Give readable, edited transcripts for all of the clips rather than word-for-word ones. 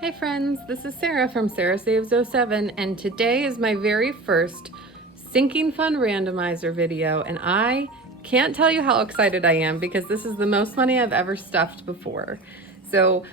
Hi friends, this is Sarah from Sarah Saves 07, and today is my very first Sinking Fund randomizer video, and I can't tell you how excited I am because this is the most money I've ever stuffed before. So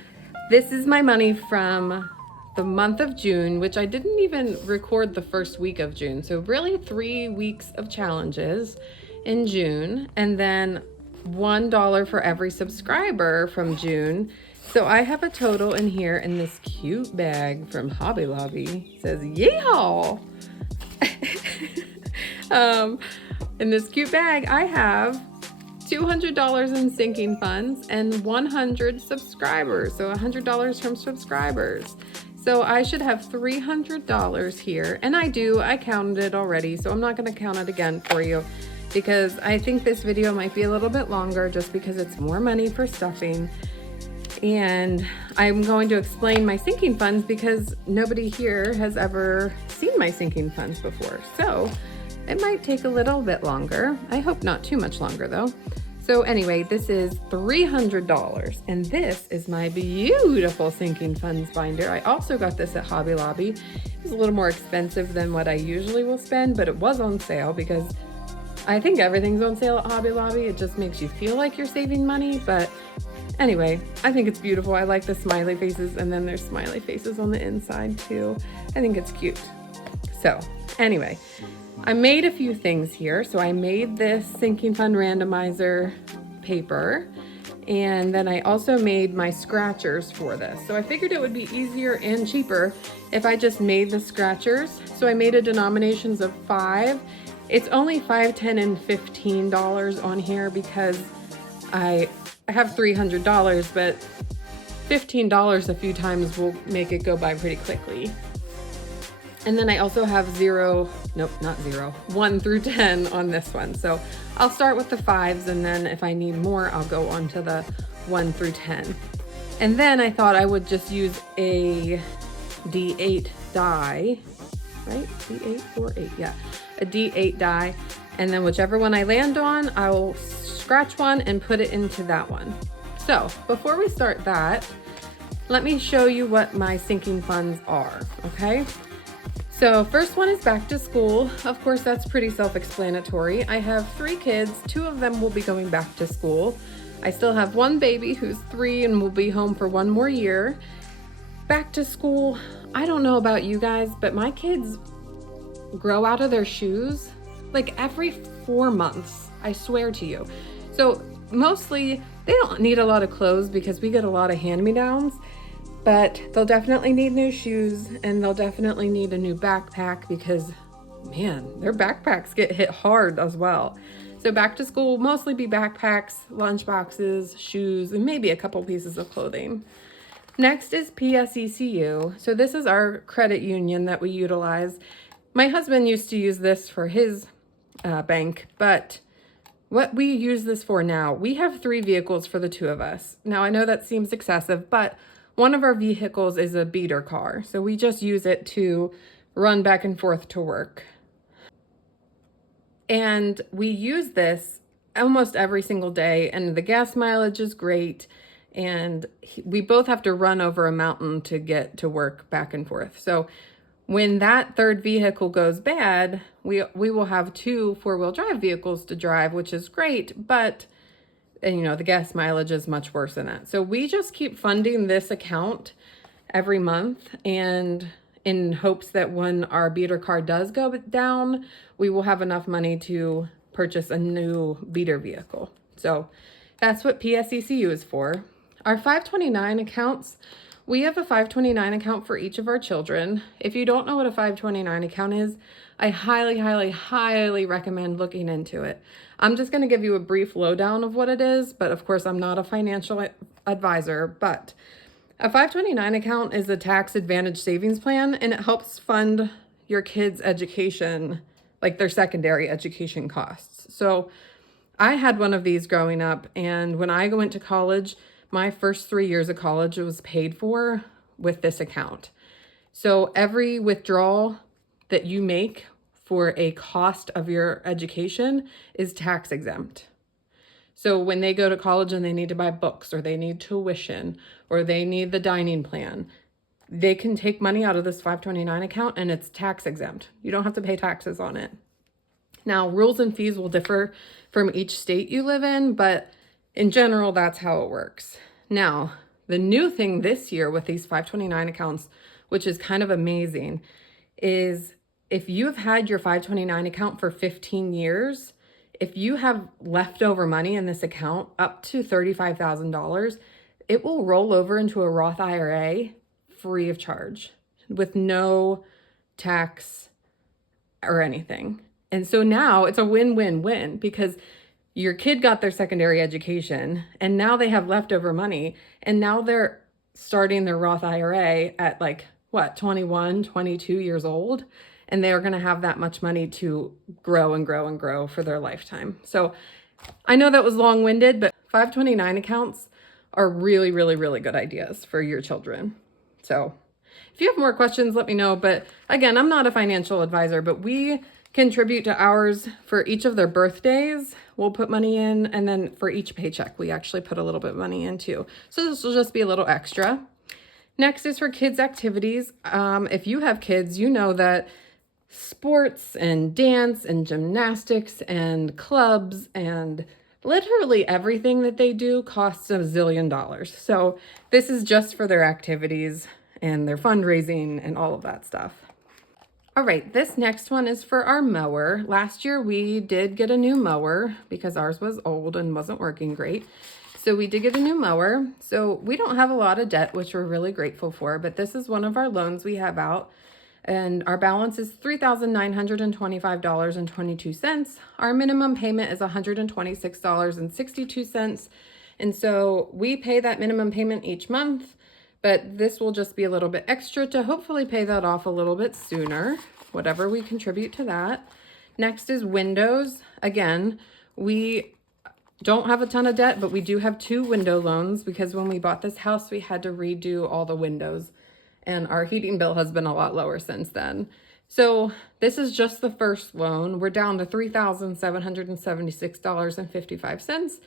this is my money from the month of June, which I didn't even record the first week of June. So really 3 weeks of challenges in June, and then $1 for every subscriber from June. So I have a total in here in this cute bag from Hobby Lobby. It says yeehaw. um, in this cute bag, I have $200 in sinking funds and 100 subscribers. So $100 from subscribers. So I should have $300 here. And I counted it already. So I'm not going to count it again for you because I think this video might be a little bit longer just because it's more money for stuffing. And I'm going to explain my sinking funds because nobody here has ever seen my sinking funds before. So it might take a little bit longer. I hope not too much longer though. So anyway, this is $300 and this is my beautiful sinking funds binder. I also got this at Hobby Lobby. It was a little more expensive than what I usually will spend, but it was on sale because I think everything's on sale at Hobby Lobby. It just makes you feel like you're saving money, but anyway, I think it's beautiful. I like the smiley faces, and then there's smiley faces on the inside too. I think it's cute. So anyway, I made a few things here. So I made this sinking fund randomizer paper, and then I also made my scratchers for this. So I figured it would be easier and cheaper if I just made the scratchers. So I made a denominations of 5. It's only $5, $10, and $15 on here because I have $300, but $15 a few times will make it go by pretty quickly. And then I also have 1 through 10 on this one. So I'll start with the 5s, and then if I need more, I'll go on to the 1 through 10. And then I thought I would just use a D8 die, right? D8 or 8, yeah. A D8 die, and then whichever one I land on, I'll scratch one and put it into that one. So before we start that, let me show you what my sinking funds are, okay? So first one is back to school. Of course, that's pretty self-explanatory. I have 3 kids, 2 of them will be going back to school. I still have 1 baby who's 3 and will be home for 1 more year. Back to school, I don't know about you guys, but my kids grow out of their shoes like every 4 months, I swear to you. So mostly they don't need a lot of clothes because we get a lot of hand-me-downs, but they'll definitely need new shoes and they'll definitely need a new backpack because, man, their backpacks get hit hard as well. So back to school will mostly be backpacks, lunch boxes, shoes, and maybe a couple pieces of clothing. Next is PSECU. So this is our credit union that we utilize. My husband used to use this for his bank, but what we use this for now, we have 3 vehicles for the 2 of us. Now I know that seems excessive, but one of our vehicles is a beater car. So we just use it to run back and forth to work. And we use this almost every single day, and the gas mileage is great. And we both have to run over a mountain to get to work back and forth. So when that 3rd vehicle goes bad, we will have 2 4-wheel drive vehicles to drive, which is great, but and, you know, the gas mileage is much worse than that. So we just keep funding this account every month, and in hopes that when our beater car does go down, we will have enough money to purchase a new beater vehicle. So that's what PSECU is for. Our 529 accounts, we have a 529 account for each of our children. If you don't know what a 529 account is, I highly, highly, highly recommend looking into it. I'm just going to give you a brief lowdown of what it is, but of course I'm not a financial advisor, but a 529 account is a tax advantage savings plan, and it helps fund your kids' education, like their secondary education costs. So I had one of these growing up, and when I went to college, my first 3 years of college was paid for with this account. So every withdrawal that you make for a cost of your education is tax exempt. So when they go to college and they need to buy books, or they need tuition, or they need the dining plan, they can take money out of this 529 account and it's tax exempt. You don't have to pay taxes on it. Now, rules and fees will differ from each state you live in, but in general, that's how it works. Now, the new thing this year with these 529 accounts, which is kind of amazing, is if you have had your 529 account for 15 years, if you have leftover money in this account up to $35,000, it will roll over into a Roth IRA free of charge with no tax or anything. And so now it's a win-win-win because your kid got their secondary education and now they have leftover money and now they're starting their Roth IRA at like, what, 21, 22 years old, and they are going to have that much money to grow and grow and grow for their lifetime. So I know that was long-winded, but 529 accounts are really, really, really good ideas for your children. So if you have more questions, let me know. But again, I'm not a financial advisor, but we contribute to ours for each of their birthdays. We'll put money in, and then for each paycheck, we actually put a little bit of money in too. So this will just be a little extra. Next is for kids' activities. If you have kids, you know that sports and dance and gymnastics and clubs and literally everything that they do costs $1 zillion. So this is just for their activities and their fundraising and all of that stuff. All right, this next one is for our mower. Last year we did get a new mower because ours was old and wasn't working great. So we did get a new mower. So we don't have a lot of debt, which we're really grateful for, but this is one of our loans we have out. And our balance is $3,925.22. Our minimum payment is $126.62. And so we pay that minimum payment each month, but this will just be a little bit extra to hopefully pay that off a little bit sooner, whatever we contribute to that. Next is windows. Again, we don't have a ton of debt, but we do have 2 window loans because when we bought this house, we had to redo all the windows. And our heating bill has been a lot lower since then. So this is just the first loan. We're down to $3,776.55.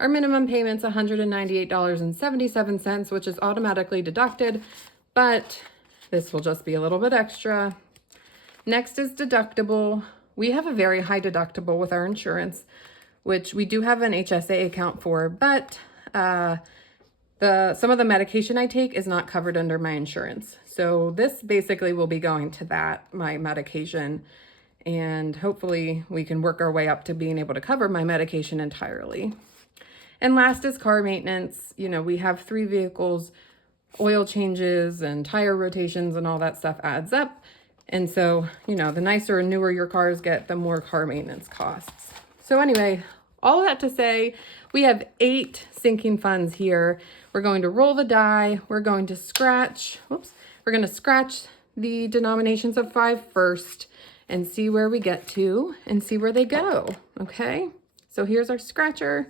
Our minimum payment's $198.77, which is automatically deducted, but this will just be a little bit extra. Next is deductible. We have a very high deductible with our insurance, which we do have an HSA account for, but some of the medication I take is not covered under my insurance. So this basically will be going to that, my medication, and hopefully we can work our way up to being able to cover my medication entirely. And last is car maintenance. You know, we have 3 vehicles, oil changes and tire rotations and all that stuff adds up. And so, you know, the nicer and newer your cars get, the more car maintenance costs. So anyway, all of that to say, we have 8 sinking funds here. We're going to roll the die. We're going to scratch, we're going to scratch the denominations of 5 first and see where we get to and see where they go, okay? So here's our scratcher.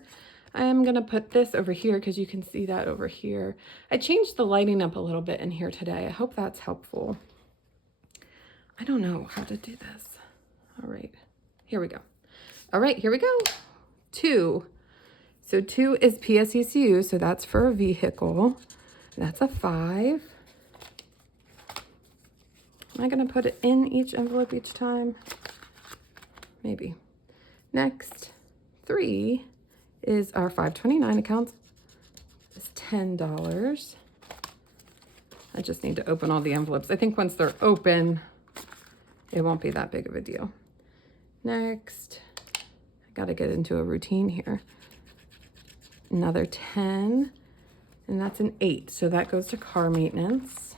I am going to put this over here because you can see that over here. I changed the lighting up a little bit in here today. I hope that's helpful. I don't know how to do this. All right, here we go. All right, here we go. 2. So 2 is PSECU, so that's for a vehicle. That's a 5. Am I going to put it in each envelope each time? Maybe. Next, 3 is our 529 accounts. It's $10. I just need to open all the envelopes. I think once they're open, it won't be that big of a deal. Next, I got to get into a routine here. Another 10, and that's an 8. So that goes to car maintenance.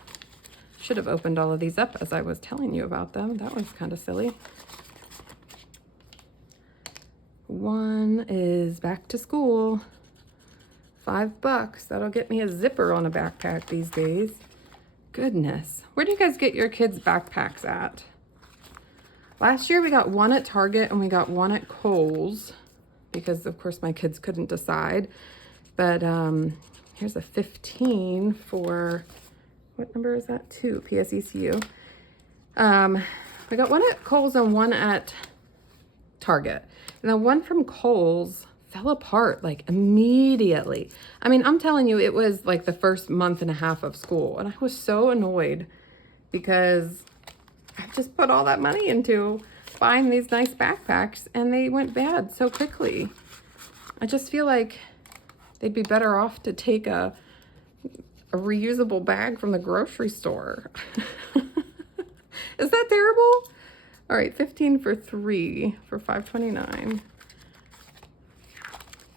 Should have opened all of these up as I was telling you about them. That was kind of silly. 1 is back to school. $5. That'll get me a zipper on a backpack these days. Goodness. Where do you guys get your kids' backpacks at? Last year we got 1 at Target and we got 1 at Kohl's because of course my kids couldn't decide. But here's a 15 for, what number is that? 2, PSECU. We got 1 at Kohl's and 1 at Target. And the one from Kohl's fell apart like immediately. I mean, I'm telling you, it was like the first month and a half of school, and I was so annoyed because I just put all that money into buying these nice backpacks and they went bad so quickly. I just feel like they'd be better off to take a reusable bag from the grocery store. Is that terrible? All right, 15 for 3 for $5.29.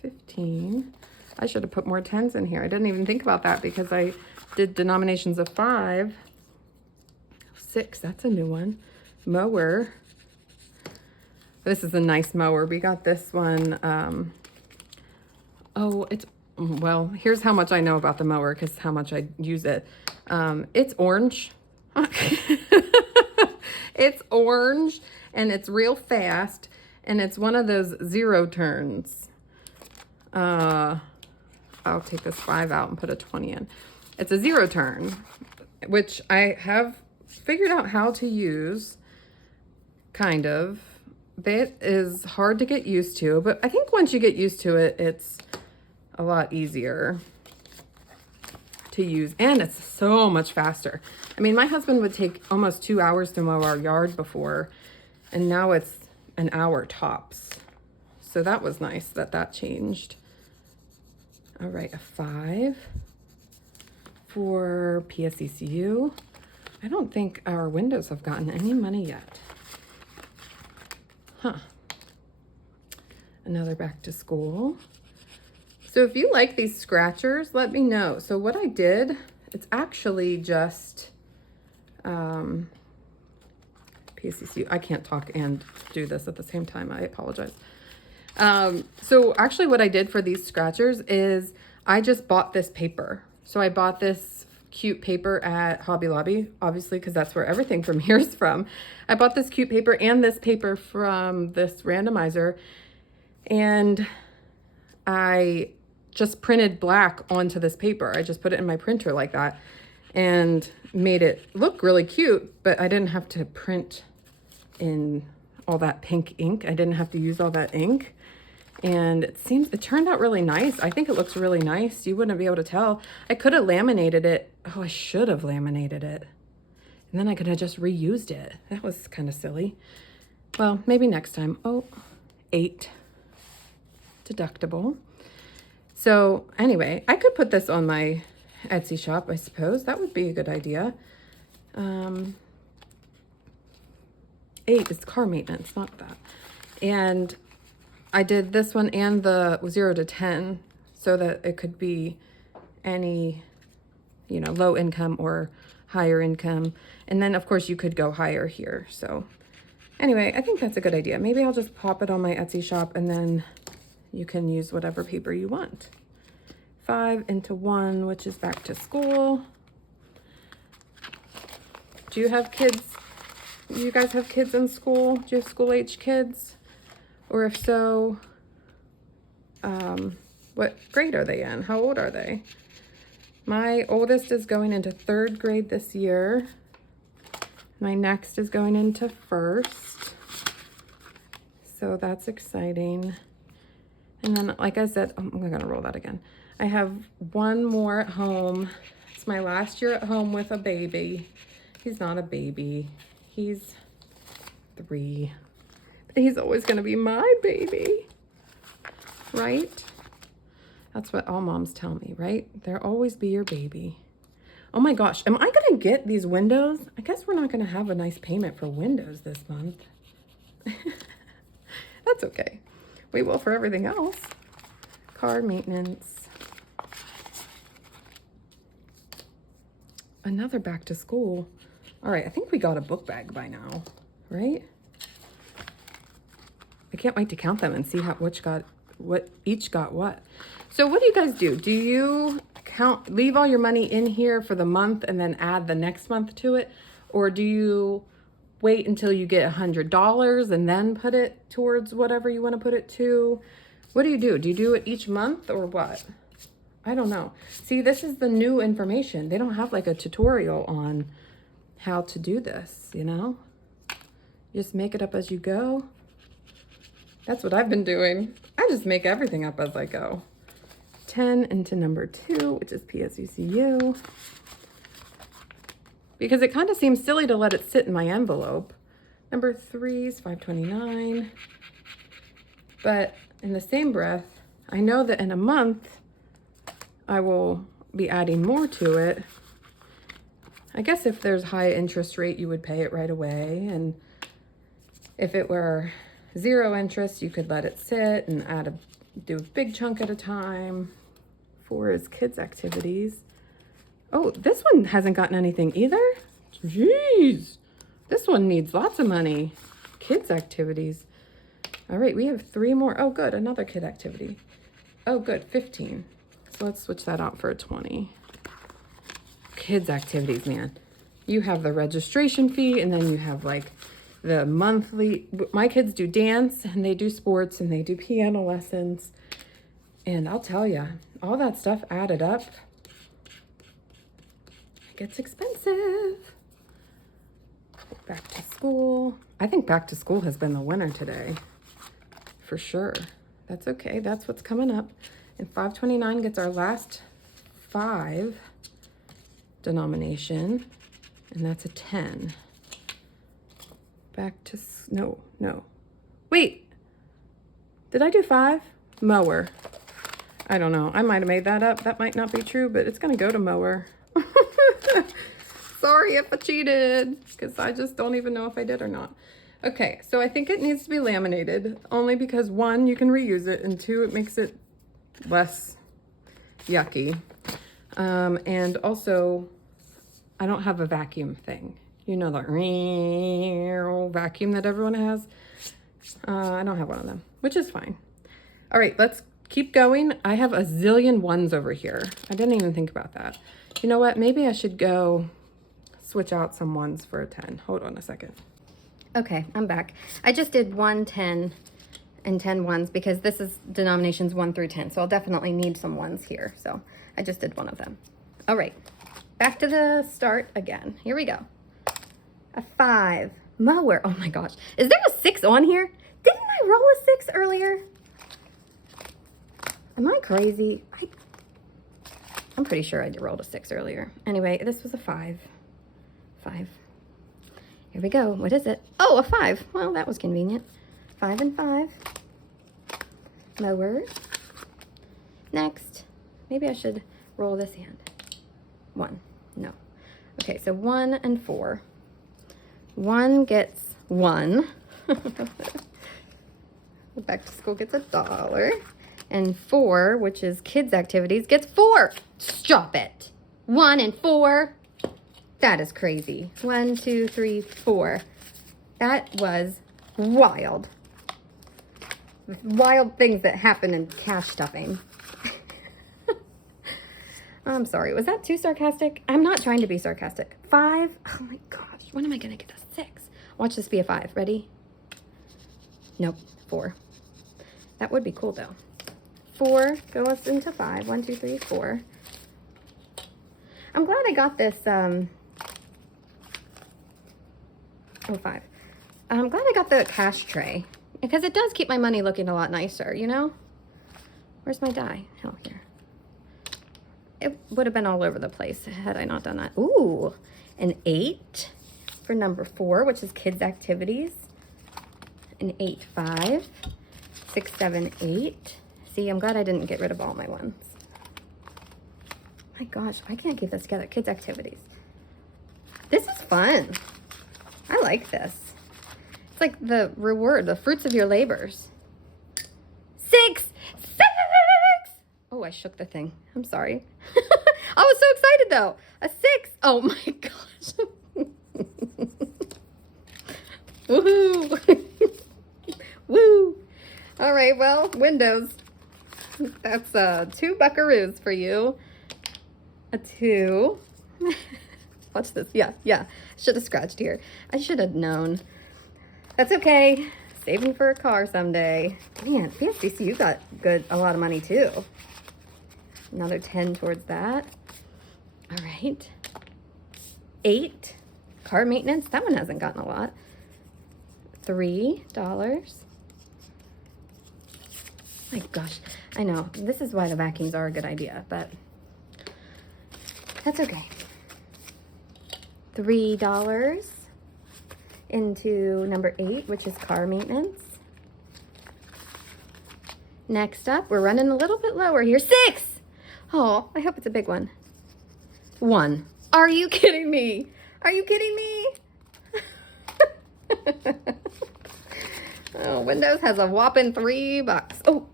15. I should have put more 10s in here. I didn't even think about that because I did denominations of 5. 6, that's a new one. Mower. This is a nice mower. We got this one. Oh, it's, well, here's how much I know about the mower because how much I use it. It's orange. It's orange and it's real fast and it's one of those 0 turns. I'll take this 5 out and put a 20 in. It's a 0 turn, which I have figured out how to use, kind of. It is hard to get used to, but I think once you get used to it, it's a lot easier to use, and it's so much faster. I mean, my husband would take almost 2 hours to mow our yard before, and now it's an hour tops. So that was nice that that changed. All right, a 5 for PSECU. I don't think our windows have gotten any money yet. Huh. Another back to school. So if you like these scratchers, let me know. So what I did, it's actually just PSECU. I can't talk and do this at the same time. I apologize. So actually what I did for these scratchers is I just bought this paper. So I bought this cute paper at Hobby Lobby, obviously, because that's where everything from here is from. I bought this cute paper and this paper from this randomizer, and I just printed black onto this paper. I just put it in my printer like that and made it look really cute, but I didn't have to print in all that pink ink. I didn't have to use all that ink. And it turned out really nice. I think it looks really nice. You wouldn't be able to tell. I could have laminated it. Oh, I should have laminated it. And then I could have just reused it. That was kind of silly. Well, maybe next time. Oh, 8 deductible. So anyway, I could put this on my Etsy shop, I suppose. That would be a good idea. 8 is car maintenance, not that. And I did this one and the 0 to 10 so that it could be any, you know, low income or higher income. And then of course you could go higher here. So anyway, I think that's a good idea. Maybe I'll just pop it on my Etsy shop and then you can use whatever paper you want. 5 into 1, which is back to school. Do you have kids? You guys have kids in school? Do you have school-age kids? Or if so, what grade are they in? How old are they? My oldest is going into 3rd grade this year. My next is going into 1st. So that's exciting. And then, like I said, I'm gonna roll that again. I have one more at home. It's my last year at home with a baby. He's not a baby. He's 3. But he's always gonna be my baby, right? That's what all moms tell me, right? They'll always be your baby. Oh my gosh, am I gonna get these windows? I guess we're not gonna have a nice payment for windows this month. That's okay. We will for everything else. Car maintenance. Another back to school. All right, I think we got a book bag by now, right? I can't wait to count them and see what each got what. So what do you guys do? Do you leave all your money in here for the month and then add the next month to it? Or do you wait until you get $100 and then put it towards whatever you want to put it to? What do you do? Do you do it each month or what? I don't know. See, this is the new information. They don't have like a tutorial on how to do this, you know? Just make it up as you go. That's what I've been doing. I just make everything up as I go. 10 into number 2, which is PSECU. Because it kind of seems silly to let it sit in my envelope. Number 3 is 529. But in the same breath, I know that in a month, I will be adding more to it. I guess if there's high interest rate, you would pay it right away. And if it were 0 interest, you could let it sit and do a big chunk at a time. 4 is kids activities. Oh, this one hasn't gotten anything either. Jeez, this one needs lots of money. Kids activities. All right, we have 3 more. Oh, good, another kid activity. Oh, good, 15. So let's switch that out for a 20. Kids activities, man. You have the registration fee, and then you have like the monthly. My kids do dance, and they do sports, and they do piano lessons. And I'll tell you, all that stuff added up, it gets expensive. Back to school. I think back to school has been the winner today, for sure. That's okay, that's what's coming up. And 529 gets our last 5 denomination, and that's a 10. Back to, no. Wait, did I do 5? Mower. I don't know, I might have made that up. That might not be true, but it's gonna go to mower. Sorry if I cheated, because I just don't even know if I did or not. Okay, so I think it needs to be laminated, only because 1, you can reuse it, and 2, it makes it less yucky. And also, I don't have a vacuum thing. You know, the vacuum that everyone has. I don't have one of them, which is fine. All right, let's keep going. I have a zillion 1s over here. I didn't even think about that. You know what? Maybe I should go switch out some 1s for a 10. Hold on a second. Okay, I'm back. I just did 1, 10, and 10 1s because this is denominations 1 through 10. So I'll definitely need some 1s here. So I just did one of them. All right, back to the start again. Here we go. A 5. Mower. Oh my gosh. Is there a 6 on here? Didn't I roll a 6 earlier? Am I crazy? I'm pretty sure I rolled a 6 earlier. Anyway, this was a 5. 5. Here we go. What is it? Oh, a 5. Well, that was convenient. 5 and 5. Mower. Next. Maybe I should roll this hand. 1. No. Okay, so 1 and 4. 1 gets 1. Back to school gets $1. And 4, which is kids activities, gets 4. Stop it. 1 and 4. That is crazy. 1, 2, 3, 4. That was wild. Wild things that happen in cash stuffing. I'm sorry. Was that too sarcastic? I'm not trying to be sarcastic. 5. Oh my gosh. When am I going to get a 6? Watch this be a 5. Ready? Nope. 4. That would be cool though. 4 goes into 5. 1, 2, 3, 4. I'm glad I got this, 5. I'm glad I got the cash tray because it does keep my money looking a lot nicer, you know? Where's my die? Oh, here. It would have been all over the place had I not done that. Ooh, an 8 for number 4, which is kids activities. An 8, 5, 6, 7, 8. See, I'm glad I didn't get rid of all my 1s. My gosh, I can't keep this together. Kids activities. This is fun. I like this. It's like the reward, the fruits of your labors. 6! 6! Oh, I shook the thing. I'm sorry. I was so excited though. A 6. Oh my gosh. Woohoo. Woo. All right, well, Windows. That's 2 buckaroos for you. A 2. Watch this. Yeah. Should have scratched here. I should have known. That's okay. Saving for a car someday. Man, PSCCU got a lot of money too. Another 10 towards that. All right. 8. Car maintenance. That one hasn't gotten a lot. $3. My gosh, I know. This is why the vacuums are a good idea, but that's okay. $3 into number 8, which is car maintenance. Next up, we're running a little bit lower here. 6! Oh, I hope it's a big one. 1. Are you kidding me? Are you kidding me? Oh, Windows has a whopping $3. Oh,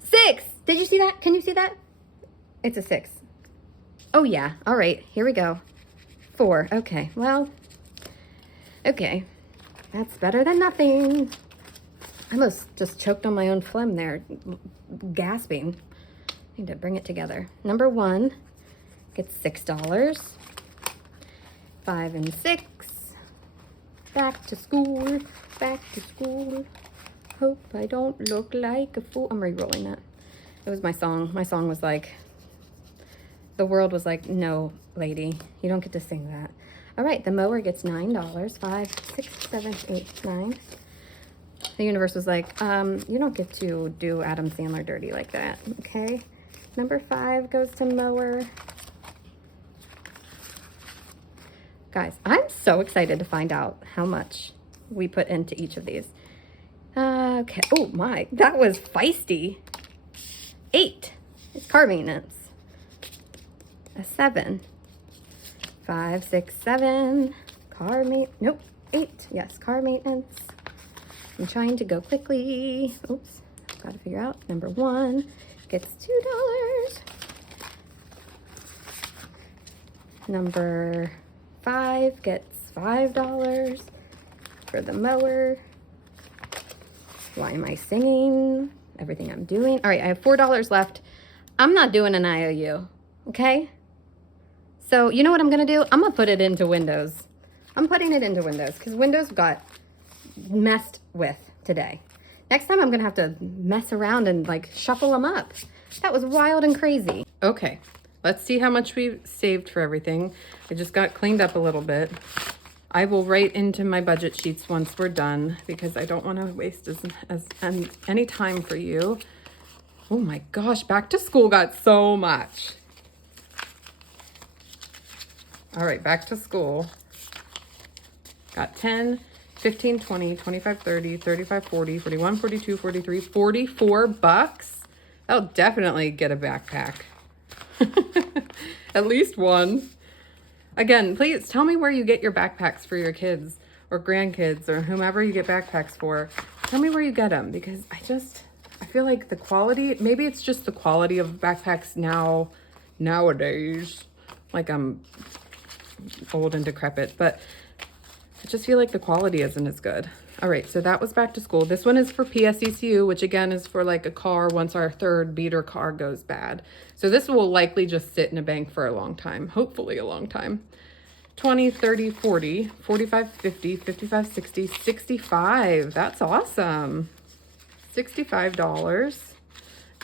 6! Did you see that? Can you see that? It's a 6. Oh yeah, all right, here we go. 4, okay, well, okay. That's better than nothing. I almost just choked on my own phlegm there, gasping. Need to bring it together. Number 1 gets $6. 5 and 6. Back to school, back to school. Hope I don't look like a fool. I'm re-rolling that. It was my song. My song was like, the world was like, no, lady, you don't get to sing that. All right, the mower gets $9. 5, 6, 7, 8, 9. The universe was like, you don't get to do Adam Sandler dirty like that, okay? Number 5 goes to mower. Guys, I'm so excited to find out how much we put into each of these. Okay, oh my, that was feisty. 8, it's car maintenance. A 7. 5, 6, 7, nope, 8, yes, car maintenance. I'm trying to go quickly. Oops, gotta figure out. Number 1 gets $2. Number 5 gets $5 for the mower. Why am I singing? Everything I'm doing. All right, I have $4 left. I'm not doing an IOU, okay? So you know what I'm gonna do? I'm gonna put it into Windows. I'm putting it into Windows because Windows got messed with today. Next time I'm gonna have to mess around and like shuffle them up. That was wild and crazy. Okay, let's see how much we've saved for everything. I just got cleaned up a little bit. I will write into my budget sheets once we're done because I don't want to waste any time for you. Oh my gosh, back to school got so much. All right, back to school. Got 10, 15, 20, 25, 30, 35, 40, 41, 42, 43, $44. That'll definitely get a backpack. At least one. Again, please tell me where you get your backpacks for your kids or grandkids or whomever you get backpacks for. Tell me where you get them because I feel like the quality, maybe it's just the quality of backpacks nowadays. Like I'm old and decrepit, but I just feel like the quality isn't as good. All right, so that was back to school. This one is for PSECU, which again is for like a car once our 3rd beater car goes bad. So this will likely just sit in a bank for a long time, hopefully a long time. 20, 30, 40, 45, 50, 55, 60, 65. That's awesome. $65.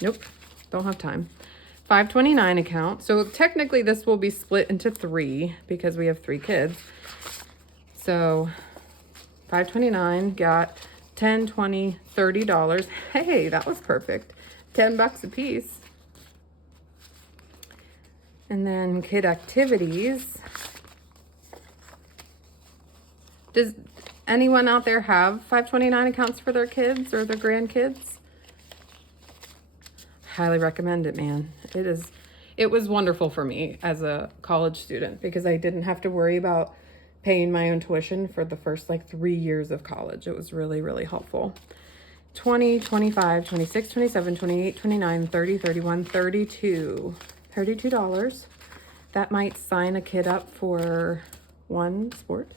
Nope, don't have time. 529 account. So technically this will be split into 3 because we have 3 kids. So 529 got 10, 20, $30. Hey, that was perfect. $10 a piece. And then kid activities. Does anyone out there have 529 accounts for their kids or their grandkids? Highly recommend it, man. It was wonderful for me as a college student because I didn't have to worry about paying my own tuition for the first like 3 years of college. It was really, really helpful. 20, 25, 26, 27, 28, 29, 30, 31, 32. $32. That might sign a kid up for one sport.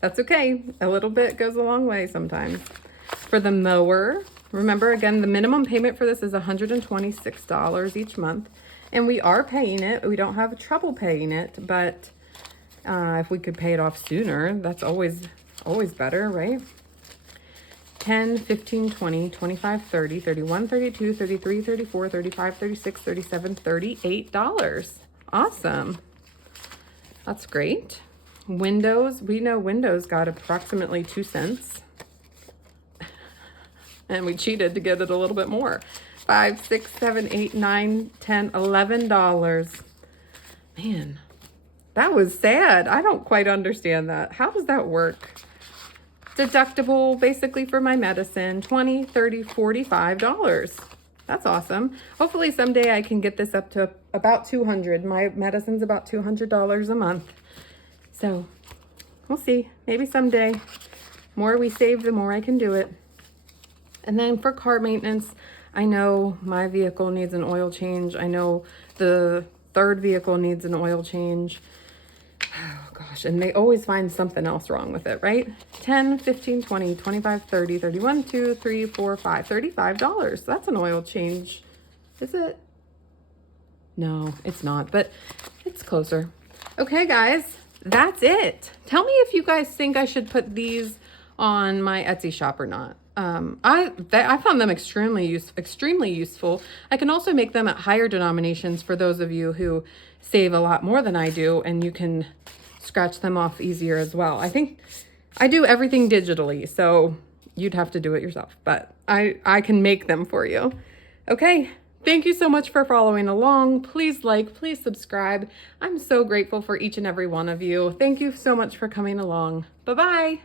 That's okay. A little bit goes a long way sometimes. For the mower, remember again, the minimum payment for this is $126 each month. And we are paying it. We don't have trouble paying it, but if we could pay it off sooner, that's always better, right? 10, 15, 20, 25, 30, 31, 32, 33, 34, 35, 36, 37, $38. Awesome. That's great. Windows, we know Windows got approximately 2 cents. and we cheated to get it a little bit more. $5, $6, $7, $8, $9, $10, $11. Man, that was sad. I don't quite understand that. How does that work? Deductible basically for my medicine, $20, $30, $45. That's awesome. Hopefully someday I can get this up to about $200. My medicine's about $200 a month. So we'll see. Maybe someday. The more we save, the more I can do it. And then for car maintenance, I know my vehicle needs an oil change. I know the third vehicle needs an oil change. Oh gosh, and they always find something else wrong with it, right? 10, 15, 20, 25, 30, 31, 2, 3, 4, 5, $35. That's an oil change. Is it? No, it's not, but it's closer. Okay, guys, that's it. Tell me if you guys think I should put these on my Etsy shop or not. I found them extremely useful. I can also make them at higher denominations for those of you who save a lot more than I do, and you can scratch them off easier as well. I think I do everything digitally, so you'd have to do it yourself, but I can make them for you. Okay, thank you so much for following along. Please like, please subscribe. I'm so grateful for each and every one of you. Thank you so much for coming along. Bye-bye.